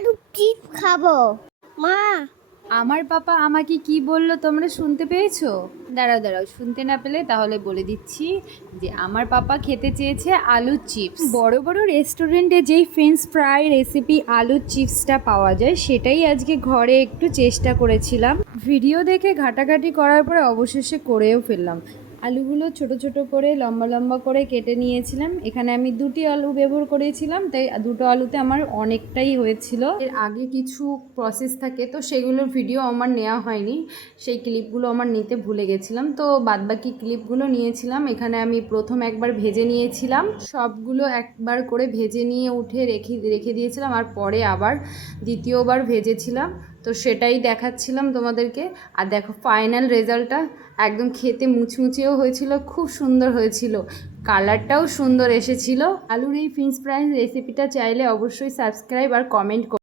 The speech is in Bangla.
আলু চিপস খাবো মা। আমার পাপা আমাকে কি বললো তোমরা শুনতে পেয়েছো? দাঁড়াও দাঁড়াও, শুনতে না পেলে তাহলে বলে দিচ্ছি যে আমার পাপা খেতে চেয়েছে আলুর চিপস। বড় বড় রেস্টুরেন্টে যেই ফ্রেঞ্চ ফ্রাই রেসিপি আলুর চিপসটা পাওয়া যায় সেটাই আজকে ঘরে একটু চেষ্টা করেছিলাম। ভিডিও দেখে ঘাটাঘাটি করার পরে অবশেষে করেও ফেললাম। আলুগুলো ছোট ছোট করে লম্বা লম্বা করে কেটে নিয়েছিলাম। এখানে আমি 2টি আলু ব্যবহার করেছিলাম, তাই 2টো আলুতে আমার অনেকটাই হয়েছিল। এর আগে কিছু প্রসেস থাকে, তো সেগুলোর ভিডিও আমার নেওয়া হয়নি, সেই ক্লিপগুলো আমার নিতে ভুলে গেছিলাম, তো বাদবাকি ক্লিপগুলো নিয়েছিলাম। এখানে আমি প্রথম একবার ভেজে নিয়েছিলাম, সবগুলো একবার করে ভেজে নিয়ে উঠে রেখে দিয়েছিলাম, আর পরে আবার দ্বিতীয়বার ভেজেছিলাম, তো সেটাই দেখাচ্ছিলাম তোমাদেরকে। আর দেখো ফাইনাল রেজাল্টটা একদম খেতে মুচমুচেও হয়েছিল, খুব সুন্দর হয়েছিল, কালারটাও সুন্দর এসেছিল। আলুর এই ফ্রেঞ্চ ফ্রাইজ রেসিপিটা চাইলে অবশ্যই সাবস্ক্রাইব আর কমেন্ট